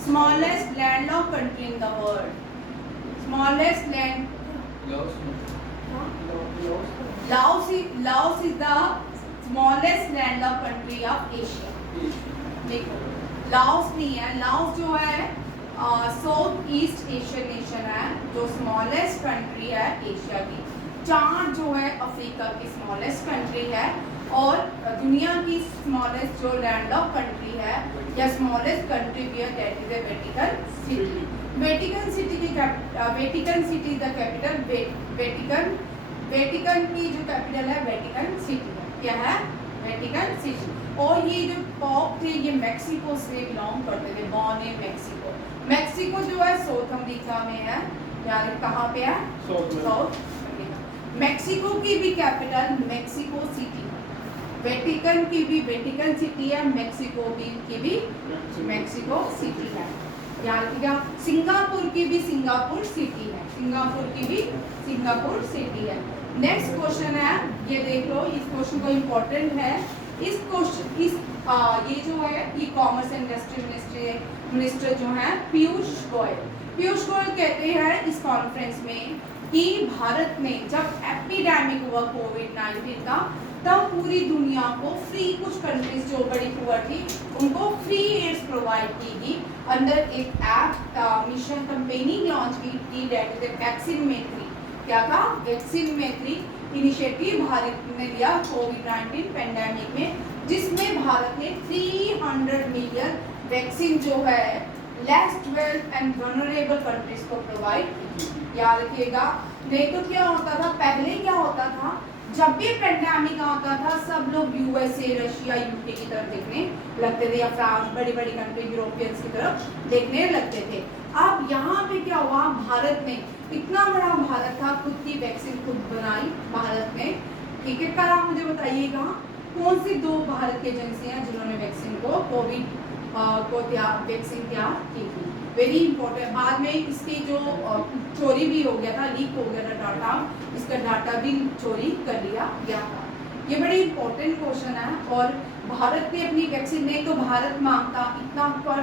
smallest landlocked country in the world. Smallest land. Laos is the smallest landlocked country of Asia. देखो Laos नहीं है, Laos जो है south east Asian nation है जो smallest country है Asia की। चार जो है अफ्रीका की स्मॉलेस्ट कंट्री है और दुनिया की स्मॉलेस्ट जो लैंडलॉक कंट्री है या स्मॉलेस्ट कंट्री भी है that is the Vatican City. Vatican City की Vatican City the capital Vatican की जो कैपिटल है वेटिकन सिटी है। क्या है? Vatican City. और ये जो पॉप थे ये मैक्सिको से बिलोंग करते थे, बॉर्न इन मैक्सिको। मैक्सिको जो है साउथ अमेरिका में है, यानी कहाँ पे है? साउथ। मैक्सिको की भी कैपिटल मैक्सिको सिटी है, वेटिकन की भी वेटिकन सिटी है, मैक्सिको की भी मैक्सिको सिटी है। याद रखिएगा सिंगापुर की भी सिंगापुर सिटी है, सिंगापुर की भी सिंगापुर सिटी है। नेक्स्ट क्वेश्चन है, ये देख लो, इस क्वेश्चन को इम्पोर्टेंट है। इस क्वेश्चन ये जो है e commerce and industry minister जो है पीयूष गोयल कहते हैं इस कॉन्फ्रेंस में कि भारत में जब एपिडेमिक हुआ कोविड-19 का तब पूरी दुनिया को फ्री, कुछ कंट्रीज जो बड़ी पुअर थी उनको फ्री एड्स प्रोवाइड की गई अंदर एक ऐप मिशन कंपेनिंग लॉन्च की दैट इज वैक्सीन मैत्री। क्या था? वैक्सीन मैत्री इनिशिएटिव भारत ने लिया कोविड-19 पेंडेमिक में, जिसमें भारत ने 300 मिलियन वैक्सीन जो है less developed and vulnerable countries को प्रोवाइड की। याद रखिएगा नहीं तो क्या होता था, पहले क्या होता था जब भी पेंडेमिक आता था सब लोग यूएसए, रशिया, यूके की तरफ देखने लगते थे या फ्रांस, बड़ी बड़ी कंट्री यूरोपियंस की तरफ देखने लगते थे। अब यहाँ पे क्या हुआ, भारत ने इतना बड़ा भारत था, खुद की वैक्सीन खुद बनाई भारत ने। ठीक है, कल आप मुझे बताइएगा कौन सी दो भारत की एजेंसियां जिन्होंने वैक्सीन को कोविड को वैक्सीन तैयार की थी। Very important. बाद में इसकी जो चोरी भी हो गया था, लीक हो गया था डाटा, इसका डाटा भी चोरी कर लिया गया था। ये बड़ी इंपॉर्टेंट क्वेश्चन है। और भारत ने अपनी वैक्सीन नहीं तो भारत मांगता इतना, पर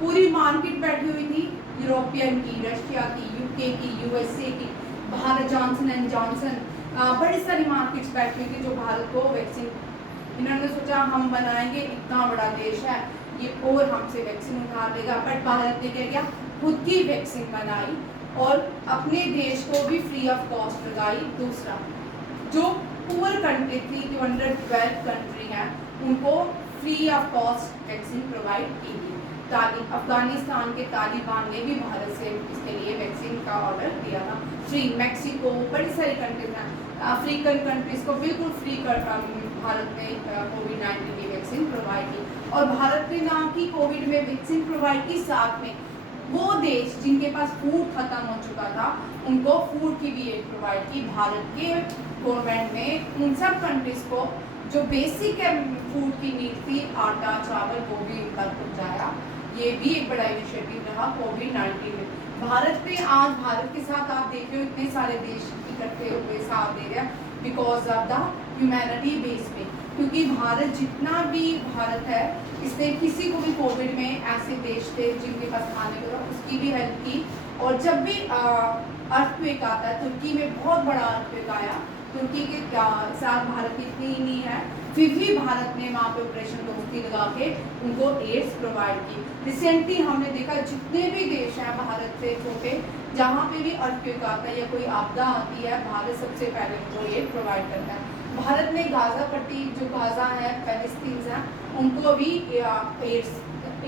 पूरी मार्केट बैठी हुई थी यूरोपियन की, रशिया की, यूके की, यूएसए की, भारत जॉनसन एंड जॉनसन, बड़ी सारी मार्केट्स बैठी हुई थी जो भारत को वैक्सीन, इन्होंने सोचा हम बनाएंगे, इतना बड़ा देश है ये और हमसे वैक्सीन उधार लेगा, बट भारत ने क्या किया, खुद की वैक्सीन बनाई और अपने देश को भी फ्री ऑफ कॉस्ट लगाई। दूसरा जो पुअर कंट्री थी, जो अंडर 12 कंट्री है, उनको free of cost vaccine provide की गई। अफगानिस्तान के तालिबान ने भी भारत से इसके लिए वैक्सीन का ऑर्डर दिया था। फ्री मैक्सिको, बड़ी सारी कंट्रीज हैं, अफ्रीकन कंट्रीज को बिल्कुल फ्री कर भारत ने कोविड-19 की वैक्सीन प्रोवाइड की। और भारत ने ना कि कोविड में वैक्सीन प्रोवाइड की, साथ में वो देश जिनके पास फूड खत्म हो चुका था उनको फूड की भी एड प्रोवाइड की। भारत के गवर्नमेंट ने उन सब कंट्रीज को जो बेसिक फूड की नीड थी, आटा चावल, वो भी उन तक पहुँचाया। ये भी एक बड़ा इनिशिएटिव रहा कोविड-19 में। भारत पे आज, भारत के साथ आप देख रहे हो इतने सारे देश इकट्ठे हुए साथ दे रहे हैं because of the humanity base पे, क्योंकि भारत जितना भी भारत है, इसने किसी को भी कोविड में ऐसे देश थे जिनके पास खाने को था उसकी भी हेल्प की। और जब भी अर्थक्वेक आता है, तुर्की में बहुत बड़ा अर्थक्वेक आया, तुर्की के साथ भारत की इतनी ही नहीं है, फिर भी भारत ने वहाँ पे ऑपरेशन दोस्ती लगा के उनको एड्स प्रोवाइड की। रिसेंटली हमने देखा जितने भी देश हैं भारत से छोटे, जहाँ पे भी अर्थक्वेक आता है या कोई आपदा आती है, भारत सबसे पहले उनको एड प्रोवाइड करता है। भारत ने गाजा पट्टी, जो गाजा है, पैलेस्टीन है, उनको भी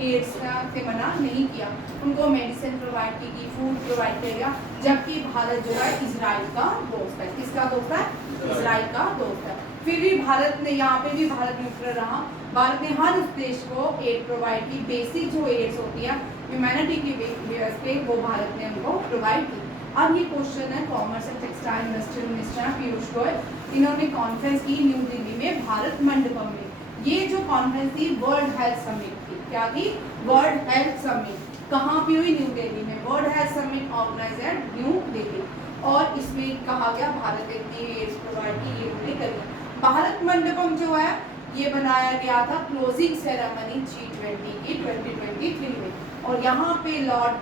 एड्स से मना नहीं किया, उनको मेडिसिन प्रोवाइड की गई, फूड प्रोवाइड किया गया। जबकि भारत जो है इजराइल का दोस्त है। किसका दोस्त है? इजराइल का दोस्त है। फिर भी भारत ने, यहाँ पे भी भारत न्यूट्रल रहा। भारत ने हर उस देश को एड प्रोवाइड की, बेसिक जो एड्स होती है ह्यूमैनिटी की बेस पे, वो भारत ने उनको प्रोवाइड की। अब ये क्वेश्चन है, commerce and textile industrial minister Piyush Goyal, इन्होंने कॉन्फ्रेंस की न्यू दिल्ली में भारत मंडपम में। ये जो कॉन्फ्रेंस थी वर्ल्ड हेल्थ समिट की, क्या थी? World health summit. कहाँ पे हुई? न्यू दिल्ली में। World health summit organised at New Delhi. और इसमें कहा गया भारत ने इतनी एड्स प्रोवाइड की, ये उन्होंने करी। भारत मंडपम जो है ये बनाया गया था क्लोजिंग सेरेमनी G20 की 2023 में। और यहाँ पे लॉर्ड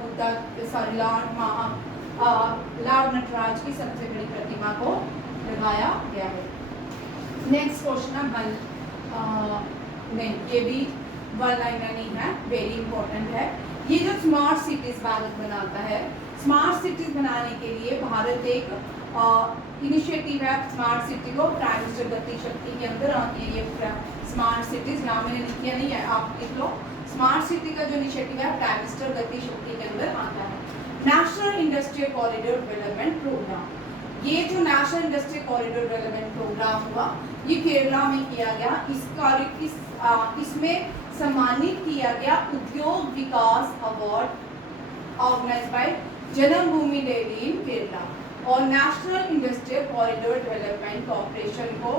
नटराज की सबसे बड़ी प्रतिमा को लगाया गया है। नेक्स्ट क्वेश्चन है नहीं, ये भी वन लाइनर नहीं है, वेरी इंपॉर्टेंट है। ये जो स्मार्ट सिटीज भारत बनाता है, स्मार्ट सिटीज बनाने के लिए भारत एक इनिशिएटिव है। स्मार्ट सिटी को प्राइम मिनिस्टर गति शक्ति के अंदर आती है। ये स्मार्ट सिटीज यहाँ मैंने लिखी नहीं है, आप लिख लो। स्मार्ट सिटी का जो इनिशिएटिव है प्राइम मिनिस्टर गति शक्ति के अंदर आता है। National industrial corridor development programme, ये जो national industrial corridor development programme हुआ, ये केरला में किया गया। इसमें सम्मानित किया गया उद्योग विकास अवार्ड ऑर्गेनाइज्ड बाय जन्मभूमि दिल्ली इन केरला। और national industrial corridor development corporation को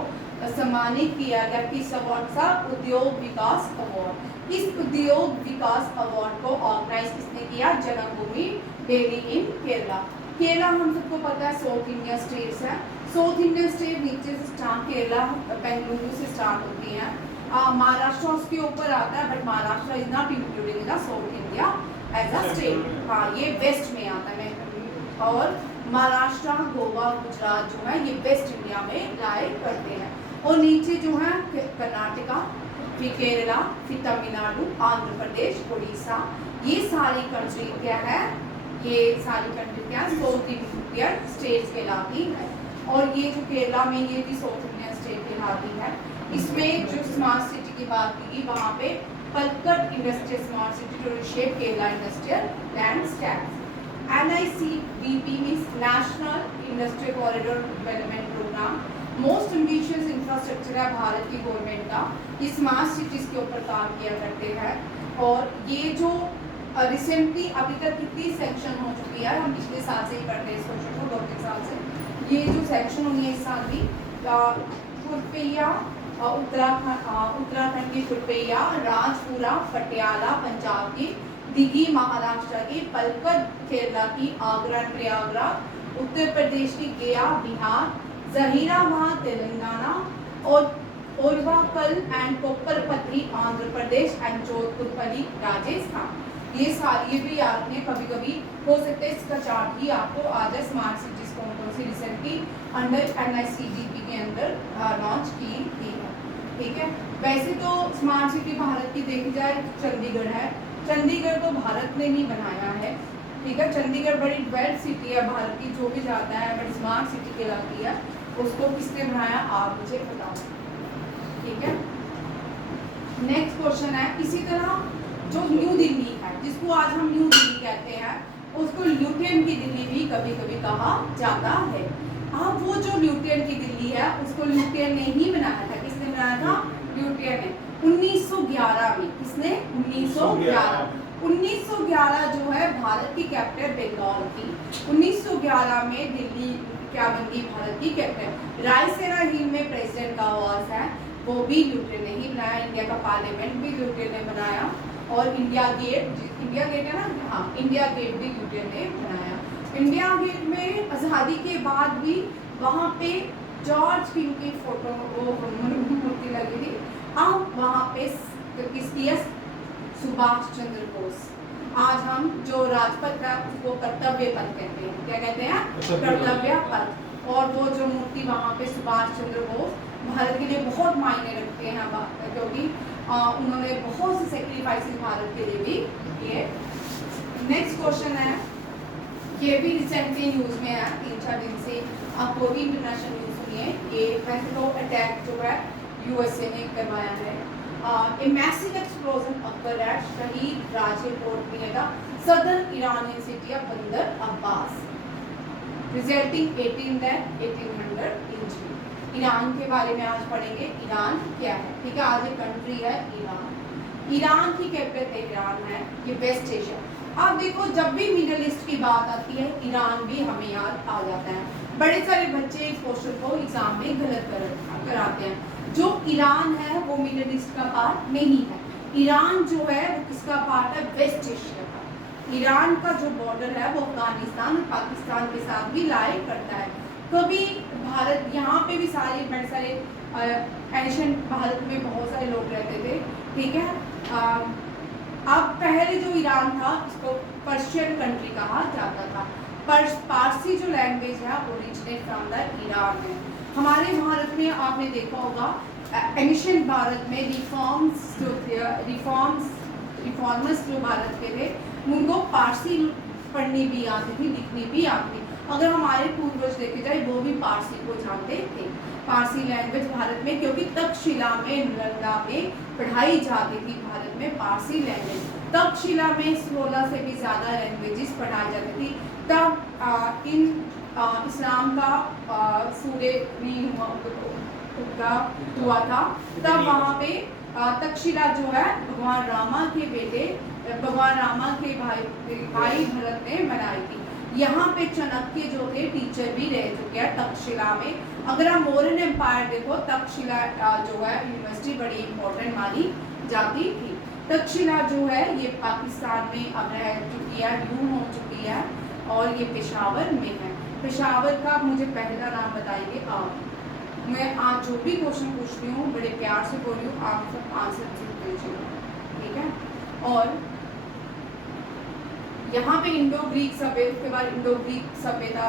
सम्मानित किया गया किस अवार्ड सा? उद्योग विकास अवार्ड। इस उद्योग विकास अवार्ड को ऑर्गेनाइज किसने किया? जन्मभूमि दिल्ली इन केरला। केरला हम सबको पता है साउथ इंडिया स्टेट्स है। साउथ इंडियन स्टेट नीचे से स्टार्ट, केरला बेंगलुरु से स्टार्ट होती है। महाराष्ट्र उसके ऊपर आता है, but Maharashtra is not included in the south India as a state. हाँ, ये वेस्ट में आता है। और महाराष्ट्र, गोवा, गुजरात जो है ये वेस्ट इंडिया में लाई करते हैं। और नीचे जो है कर्नाटका, फिर केरला, फिर तमिलनाडु, आंध्र प्रदेश, उड़ीसा, ये सारी कंट्री क्या है? ये सारी कंट्री क्या है? साउथ इंडियन स्टेट्स कहलाती है। और ये जो केरला में, ये भी साउथ इंडियन स्टेट कहलाती है। इसमें जो स्मार्ट सिटी की बात की, वहाँ पे Palakkad industrial smart city to reshape Kerala industrial landscape. NICDP means National Industrial Corridor Development Program। Most ambitious infrastructure है भारत की गवर्नमेंट का। ये स्मार्ट सिटीज के ऊपर काम किया करते हैं। और ये जो रिसेंटली अभी तक कितनी सेक्शन हो चुकी है, हम पिछले साल से ही पढ़ते हैं इस क्वेश्चन को, 2-3 साल से। ये जो सेक्शन हुई है इस साल भी, फुलपैया उत्तराखंड की फुलपैया, राजपुरा पटियाला पंजाब की, दिघी महाराष्ट्र की, पलक्कड केरला की, आगरा प्रयागराज उत्तर प्रदेश की, गया बिहार, जहीराबाद तेलंगाना, और ओरवाकल एंड कोप्पलपत्री आंध्र प्रदेश एंड जोधपुरपल्ली राजस्थान। ये सारी भी याद में कभी कभी हो सकता है इसका चार्ट ही आपको आ जाए। स्मार्ट सिटीज कौन सी रिसेंटली अंडर NICDP के अंदर लॉन्च की थी, ठीक है। वैसे तो स्मार्ट सिटी भारत की देखी जाए चंडीगढ़ है। चंडीगढ़ तो भारत ने ही बनाया है, ठीक है। चंडीगढ़ बड़ी डेवलप्ड सिटी है भारत की, जो भी जाता है बड़ी स्मार्ट सिटी कहलाती है। उसको किसने बनाया, आप मुझे बताओ। ठीक है, नेक्स्ट क्वेश्चन है इसी तरह जो न्यू दिल्ली है, जिसको आज हम न्यू दिल्ली कहते हैं, उसको ल्यूटियन की दिल्ली भी कभी कभी कहा जाता है। अब वो जो ल्यूटियन की दिल्ली है उसको ल्यूटियन ने ही बनाया था। किसने बनाया था, ल्यूटियन ने 1911 में। किसने, 1911 जो है भारत की कैपिटल बंगाल थी। 1911 में दिल्ली क्या बन गई, भारत की कैपिटल। रायसेना हिल में प्रेसिडेंट का आवास है, वो भी ल्यूटियन ने ही बनाया। इंडिया का पार्लियामेंट भी ल्यूटियन ने बनाया। और इंडिया गेट है ना, हाँ, इंडिया गेट भी ल्यूटियन ने बनाया। इंडिया गेट में आज़ादी के बाद भी वहाँ पे जॉर्ज किंग की फोटो, वो मूर्ति लगी थी। अब वहाँ पे किसकी है, सुभाष चंद्र बोस। आज हम जो राजपथ है उसको कर्तव्य पथ कहते हैं। क्या कहते हैं, कर्तव्य पथ। और वो जो मूर्ति वहाँ पे सुभाष चंद्र बोस भारत के लिए बहुत मायने रखते हैं, क्योंकि उन्होंने बहुत से सेक्रीफाइसेस भारत के लिए भी किए। नेक्स्ट क्वेश्चन है, ये भी रिसेंटली न्यूज में है, 3-4 दिन से आपको भी इंटरनेशनल न्यूज सुनिए। ये वेंटलो अटैक जो है यूएसए ने करवाया है। A massive explosion occurred at Shahid Raje Port near the southern Iranian city of Bandar Abbas, resulting 18 death, 1800 injury. Iran के बारे में आज पढ़ेंगे। ईरान क्या है, ठीक है, आज एक कंट्री है ईरान। ईरान की कैपिटल तेहरान है, ये वेस्ट एशिया। अब देखो, जब भी मिडिल ईस्ट की बात आती है ईरान भी हमें याद आ जाता है। बड़े सारे बच्चे इस क्वेश्चन को एग्जाम में गलत कराते हैं। जो ईरान है वो मिडिल ईस्ट का पार्ट नहीं है। ईरान जो है वो किसका पार्ट है, वेस्ट एशिया का। ईरान का जो बॉर्डर है वो अफगानिस्तान और पाकिस्तान के साथ भी लाई करता है। कभी भारत, यहाँ पे भी बड़े सारे एशियन, भारत में बहुत सारे लोग रहते थे, ठीक है। अब पहले जो ईरान था इसको पर्शियन कंट्री कहा जाता था। पारसी जो लैंग्वेज है ओरिजिनेट फ्रॉम द ईरान है। हमारे भारत में आपने देखा होगा एंशिएंट भारत में रिफॉर्मर्स जो भारत के थे उनको पारसी पढ़नी भी आती थी, लिखनी भी आती थी। अगर हमारे पूर्वज देखे जाए वो भी पारसी को जानते थे, पारसी लैंग्वेज भारत में, क्योंकि तक्षशिला में, नालंदा में पढ़ाई जाती थी भारत में पारसी लैंग्वेज। तक्षशिला में 16 से भी ज़्यादा लैंग्वेजेस पढ़ाई जाती थी। तब इस्लाम का सूर्य नहीं हुआ था, तब वहाँ पे तक्षशिला जो है भगवान रामा के बेटे, भगवान रामा के भाई भरत ने बनाई थी। यहाँ पे चाणक्य जो थे टीचर भी रह चुके हैं तक्षशिला में। अगर हम मौर्यन एम्पायर देखो, तक्षशिला जो है यूनिवर्सिटी बड़ी इंपॉर्टेंट मानी जाती थी। तक्षशिला जो है ये पाकिस्तान में अब रह चुकी है, यूं हो चुकी है, और ये पेशावर में है। पेशावर का मुझे पहला नाम बताइए आप। मैं आज जो भी क्वेश्चन पूछ रही हूँ बड़े प्यार से बोल रही हूँ, आप सब आंसर दीजिएगा, ठीक है। और यहाँ पे इंडो ग्रीक सभ्यता, उसके बाद इंडो ग्रीक सभ्यता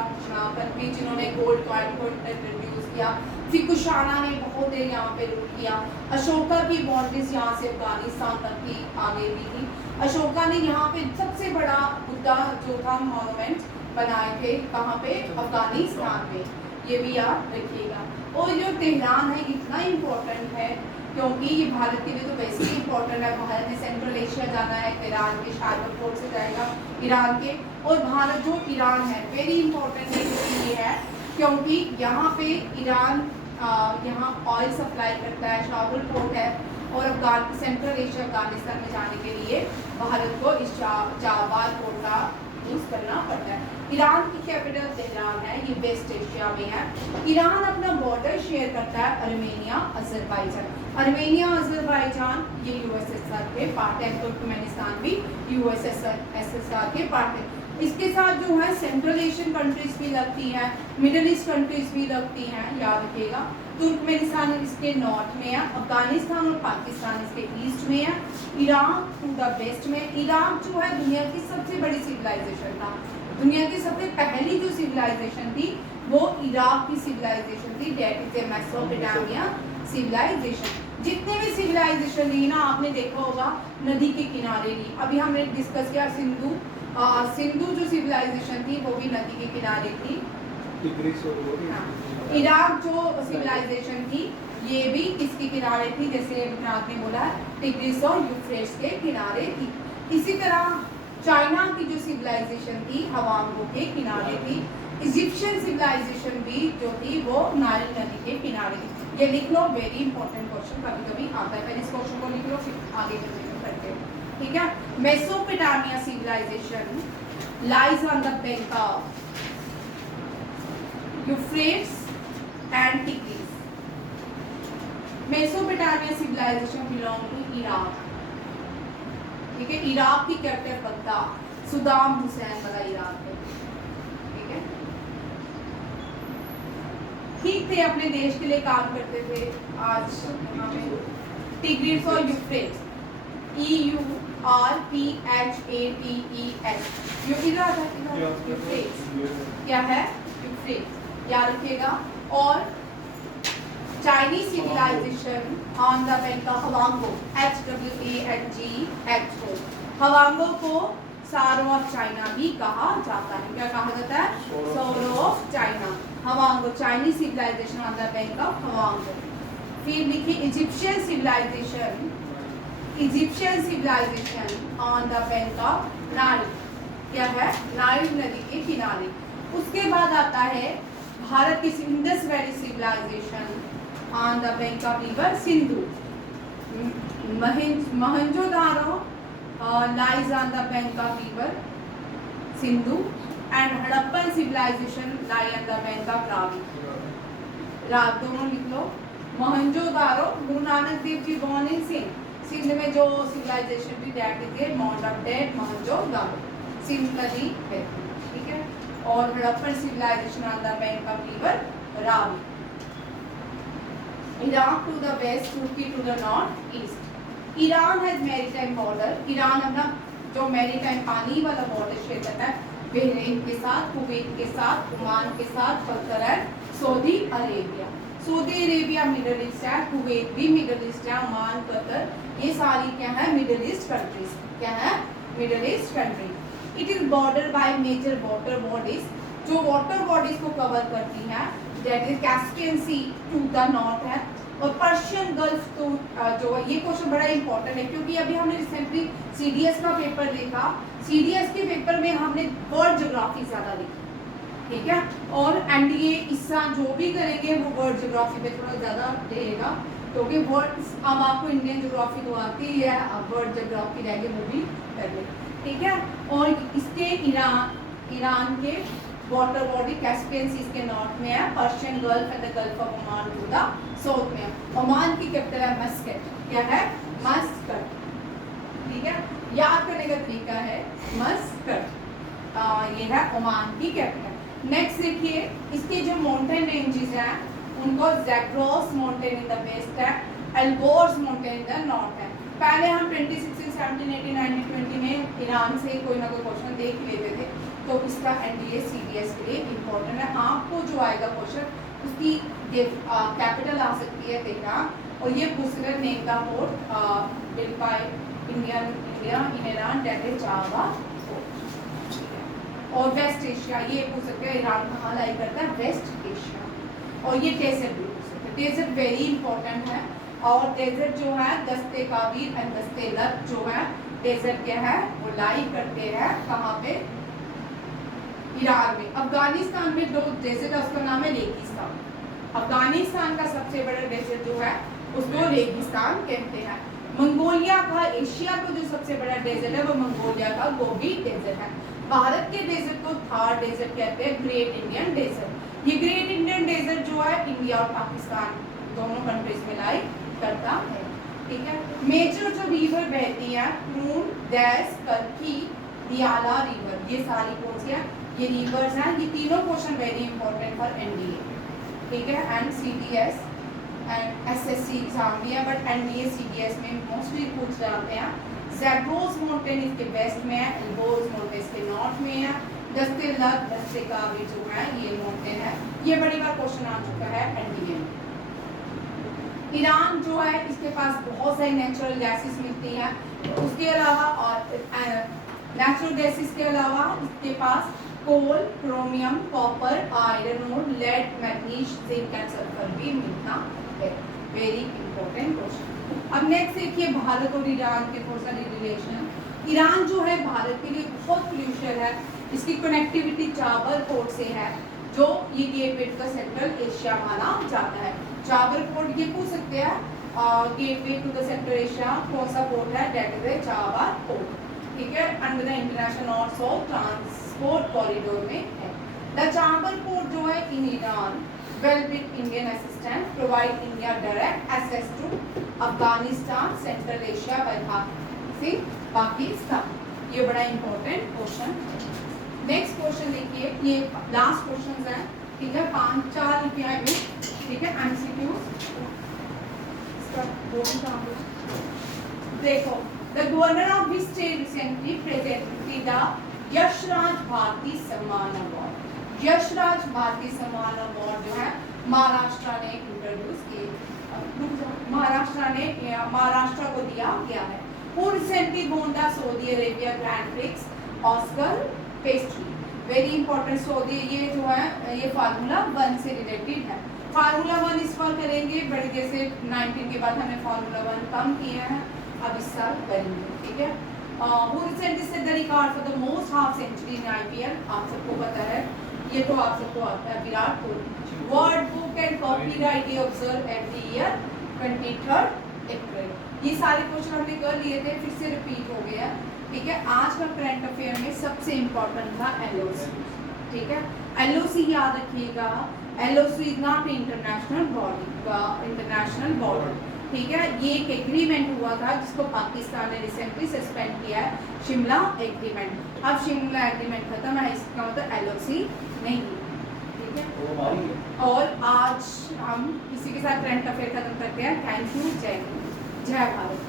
कंट्री जिन्होंने गोल्ड कॉइन को इंट्रोड्यूस किया। फिर कुशाना ने बहुत देर यहाँ पे रूल किया। अशोका की बाउंड्रीज यहाँ से अफगानिस्तान तक की आगे भी थी। अशोका ने यहाँ पे सबसे बड़ा बुद्धा जो था मॉन्यूमेंट बनाए थे, कहाँ पे, अफगानिस्तान में, ये भी याद रखिएगा। और जो तेहरान है इतना इम्पोर्टेंट है क्योंकि ये भारत के लिए तो वैसे ही इम्पोर्टेंट है। भारत ने सेंट्रल एशिया जाना है, तेहरान के शारदा पोर्ट से जाएगा ईरान के। और भारत जो ईरान है वेरी इंपॉर्टेंट ये है क्योंकि यहाँ पे ईरान यहाँ ऑयल सप्लाई करता है, शारदा पोर्ट है, और सेंट्रल एशिया अफगानिस्तान में जाने के लिए भारत को इस जाबाल पोर्ट का यूज़ करना पड़ता है। ईरान की कैपिटल तेहरान है, ये वेस्ट एशिया में है। ईरान अपना बॉर्डर शेयर करता है अर्मेनिया, अजरबैजान। अर्मेनिया, अजरबैजान ये यूएसएसआर के पार्ट है, तुर्कमेनिस्तान भी यूएसएसआर के पार्ट है। इसके साथ जो है सेंट्रल एशियन कंट्रीज भी लगती हैं, मिडिल ईस्ट कंट्रीज भी लगती हैं, याद रखिएगा। तुर्कमेनिस्तान इसके नॉर्थ में है, अफगानिस्तान और पाकिस्तान इसके ईस्ट में है, ईराक टू द वेस्ट में। इराक जो है दुनिया की सबसे बड़ी सिविलाइजेशन था। दुनिया की सबसे पहली जो सिविलाइजेशन थी वो इराक की सिविलाइजेशन थी, that is a Mesopotamia civilisation. जितने भी सिविलाइजेशन थी ना, आपने देखा होगा नदी के किनारे थी। अभी हमने डिस्कस किया सिंधु जो सिविलाइजेशन थी वो भी नदी के किनारे थी। टिग्रिस और वो हाँ, इराक जो सिविलाइजेशन थी ये भी किसके किनारे थी, जैसे आपने बोला टिग्रिस और यूफ्रेट्स के किनारे थी। इसी तरह चाइना की जो सिविलाइजेशन थी हवांगो के किनारे थी। इजिप्शियन सिविलाइजेशन भी जो थी वो नाइल नदी के किनारे थी। ये लिख लो, वेरी इंपॉर्टेंट क्वेश्चन कभी कभी आता है, पहले इस क्वेश्चन को लिख लो फिर आगे कंटिन्यू करते हैं, ठीक है। Mesopotamia civilisation lies on the bank of Euphrates and Tigris. Mesopotamia civilisation belong to Iraq, ठीक है। इराक की कैपिटल बगदाद, सद्दाम हुसैन वाला इराक है, ठीक है। ठीक थे, अपने देश के लिए काम करते थे। आज हमें टिग्रिस और यूफ्रेट्स, EURPHATES, यूफ्रेट्स क्या है, यूफ्रेट्स याद रखिएगा। और Chinese civilisation on the bank of Hwangho, HWANGHO, Hwangho को सारो ऑफ चाइना भी कहा जाता है। क्या कहा जाता है, sorrow of China. Hwangho Chinese civilisation on the bank of Hwangho. फिर लिखिए Egyptian civilisation, Egyptian civilisation on the bank of Nile, क्या है, नाइल नदी के किनारे। उसके बाद आता है भारत की Indus valley civilisation on the bank of river Sindhu. Mohenjodaro lies on the bank of river Sindhu and Harappan civilisation lie on the bank of Ravi. दोनों लिख लो। मोहनजोदारो, गुरु नानक देव जी बॉर्न इन सिंध, सिंध में जो सिविलाइजेशन थी that is a mount of dead Mohenjodaro, Sindh नदी है, ठीक है। और Harappan civilisation on the bank of river Ravi. Iraq to the waste, Turkey to the north east. Iran has maritime border, Iran अपना जो मैरीटाइम पानी वाला बॉर्डर क्षेत्र है बहरीन के साथ, कुवैत के साथ, ओमान के साथ, Qatar and Saudi Arabia. Saudi Arabia middle east है, कुवैत भी मिडिल ईस्ट है, ओमान, कतर, ये सारी क्या है, मिडिल ईस्ट कंट्रीज, क्या है, middle east country. It is border by major water bodies, जो वाटर बॉडीज को कवर करती हैं, that is Caspian sea to the north है, और पर्शियन गल्फ टू जो ये क्वेश्चन बड़ा इंपॉर्टेंट है क्योंकि अभी हमने रिसेंटली सीडीएस का पेपर देखा, सीडीएस के पेपर में हमने वर्ल्ड ज्योग्राफी ज्यादा देखी, ठीक है। और एनडीए इस्सा जो भी करेंगे वो वर्ल्ड ज्योग्राफी पे थोड़ा ज्यादा रहेगा क्योंकि वर्ल्ड, अब आपको इंडियन ज्योग्राफी तो आती ही है, अब वर्ल्ड ज्योग्राफी रहेगी वो भी कर ले, ठीक है। और इसके ईरान के वाटर बॉडी कैस्पियन सी इसके नॉर्थ में है, Persian gulf and the gulf of Oman to the south में है। ओमान की कैपिटल है मस्कट, क्या है, मस्कट, ठीक है। याद करने का तरीका है मस्कट, ये है ओमान की कैपिटल। नेक्स्ट देखिए इसके जो माउंटेन रेंजेस हैं उनको Zagros mountain in the west है, Alborz mountain in the north है। पहले हम 2016, 17, 18, 19, 20 में ईरान से कोई ना कोई क्वेश्चन देख लेते थे, तो इसका एनडीए सीडीएस के लिए इम्पोर्टेंट है। आपको जो आएगा क्वेश्चन उसकी कैपिटल आ सकती है तेहरान, और ये पूछकर name the port build by India in Iran, that is Java port. और वेस्ट एशिया, ये पूछ सकते हैं ईरान कहाँ लाई करता है, वेस्ट एशिया। और ये डेजर्ट भी पूछ सकते हैं, डेजर्ट वेरी इंपॉर्टेंट है। और डेजर्ट जो है दस्ते काबीर एंड दस्ते लत जो है डेजर्ट क्या है वो लाई करते हैं कहाँ पे, ईरान में। अफगानिस्तान में जो डेजर्ट है उसका नाम है रेगिस्तान। अफगानिस्तान का सबसे बड़ा डेजर्ट जो है उसको रेगिस्तान कहते हैं। मंगोलिया का, एशिया का जो सबसे बड़ा डेजर्ट है वो मंगोलिया का गोबी डेजर्ट है। भारत के डेजर्ट को थार डेजर्ट कहते हैं, ग्रेट इंडियन डेजर्ट। ये ग्रेट इंडियन डेजर्ट जो है इंडिया और पाकिस्तान दोनों कंट्रीज में लाई करता है, ठीक है। मेजर जो रिवर बहती है, नून, दैस, कल्की, दियाला रिवर, ये सारी कौन सी है, ये रिवर्स हैं। ये तीनों question very important for NDA, ठीक है, and CDS and SSC exam भी है, बट एनडीए सीडीएस में मोस्टली पूछ जाते हैं। जैग्रोस माउंटेन इसके वेस्ट में है, एल्बोर्स माउंटेन इसके नॉर्थ में है, दस्ते लत, दस्ते काबी जो है ये माउंटेन है। ये बड़ी बार क्वेश्चन आ चुका है एनडीए में। ईरान जो है इसके पास बहुत सारी नेचुरल गैसेस मिलती हैं, उसके अलावा और नेचुरल गैसेस के अलावा इसके पास कोल, क्रोमियम, कॉपर, आयरन और lead, manganese, zinc and sulphur भी मिलता है। Very important question. अब नेक्स्ट देखिए भारत और ईरान के थोड़ा सा रिलेशन। ईरान जो है भारत के लिए बहुत क्रूशियल है, इसकी कनेक्टिविटी चाबर पोर्ट से है, जो ये gateway to the central Asia माना जाता है। चाबर पोर्ट ये पूछ सकते हैं, gateway to the central Asia कौन सा पोर्ट है, डेट इज चाबर पोर्ट, ठीक है, under the international north south transport corridor में है। द चाबर पोर्ट जो है in Iran well with Indian assistance provide India direct access to Afghanistan, Central Asia by Pakistan। ये बड़ा important question है। Next question देखिए, ये last questions हैं, ठीक है, 5-4 रुपया में, ठीक है, MCQs। इसका बोर्ड काम देखो, the governor of this state recently presented the Yashraj Bharti सम्मान अवार्ड। यशराज भारती सम्मान अवार्ड जो है महाराष्ट्र ने इंट्रोड्यूस किए, महाराष्ट्र को दिया गया है। Who recently won the Saudi Arabia Grand Prix Oscar pastry. Very important. Saudi ये जो है ये फार्मूला 1 से रिलेटेड है। फार्मूला 1 इस बार करेंगे, बड़ी देर से 19 के बाद हमने फार्मूला 1 कम किए हैं, अब इस साल करेंगे, ठीक है। Who recently set the record for the most half century in IPL? आप सबको पता है, ये तो आप सबको आता है, Virat Kohli. Word book and copyright day observe every year 23 अप्रैल। ये सारे क्वेश्चन हमने कर लिए थे, फिर से रिपीट हो गया, ठीक है। आज का करंट अफेयर में सबसे इम्पोर्टेंट था LOC, ठीक है। LOC याद रखिएगा, LOC is not international body का इंटरनेशनल बॉर्डर, ठीक है। ये एक एग्रीमेंट हुआ था जिसको पाकिस्तान ने रिसेंटली सस्पेंड किया है, शिमला एग्रीमेंट। अब शिमला एग्रीमेंट खत्म है, इसका मतलब LOC नहीं, ठीक है। और आज हम इसी के साथ करंट अफेयर खत्म करते हैं। थैंक यू, जय हिंद, जय भारत।